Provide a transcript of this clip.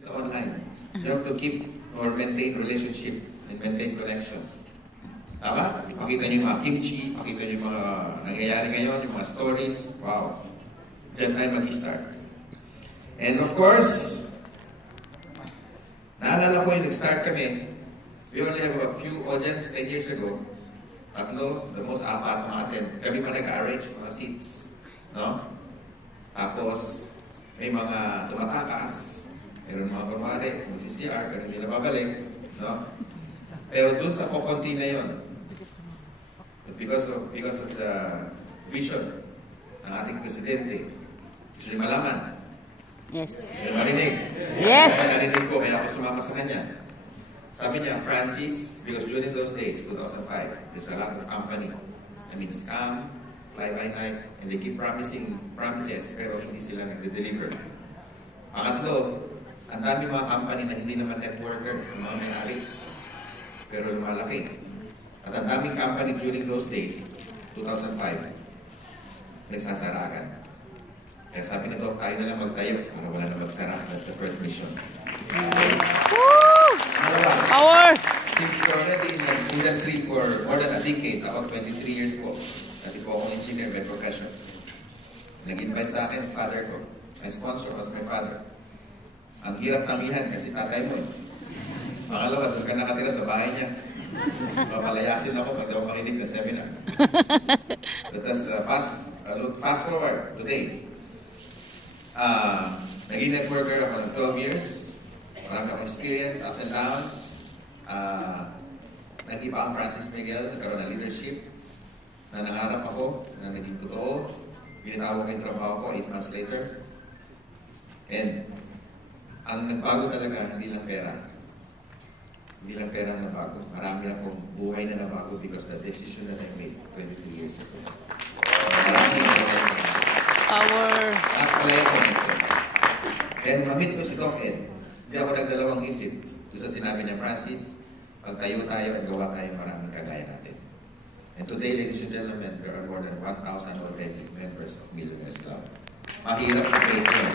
It's online. You have to keep or maintain relationship and maintain connections. Tama? Ipakita niyo yung mga kimchi, pakita niyo yung mga nangyayari ngayon, yung mga stories. Wow. Diyan tayo mag-start. And of course, naalala ko yung nag-start kami, we only have a few audience 10 years ago. Tatlo, the most apat mga atin. Kami pa nag-arrange mga seats. No? Tapos, may mga tumatakas. Meron mga kunwari, mag-CCR, pero hindi na babalik. No? Pero dun sa kukunti na yun, because of the vision ng ating presidente, gusto niyo malaman. Yes. Gusto niyo marinig. Yes. Kaya narinig ko, kaya ako sumama sa kanya. Sabi niya, Francis, because during those days, 2005, there's a lot of company. Scam, fly-by-night, and they keep promises, pero hindi sila nag-deliver. Pangatlo, ang dami mga company na hindi naman networker, mga may-ari, pero lumalaki. At ang daming company during those days, 2005, nagsasaragan. Kaya sabi na Doc, tayo na lang magtayo para wala na magsara. That's the first mission. Okay. Power! Since you're already in the industry for more than a decade, about 23 years po, dati po akong engineer by profession. Nag-invite sa akin, father ko. My sponsor was my father. Ang hirap tamihan kasi tatay mo eh. Pangalawa, doon ka nakatira sa bahay niya. Papalayasin ako pag daw makinig na seminar. But fast forward today. Naging networker ako ng 12 years. Marami akong experience, ups and downs. Nag-iba ang Francis Miguel, nagkaroon ng leadership. Na nangarap ako, na naging totoo. Binitawag ko yung trabaho ko 8 months later. And ang nagbago talaga, hindi lang pera. Hindi lang pera ang nabago. Marami akong buhay na nabago because the decision that I made 22 years ago. Marami na Power! Actually, I'm connected. And mamit ko si Doc Ed. Hindi ako nagdalawang isip. Doon sa sinabi niya, Francis, pagtayo tayo at gawa tayo maraming kagaya natin. And today, ladies and gentlemen, there are more than 1,000 already members of Millionaires Club. Mahirap i-break yun.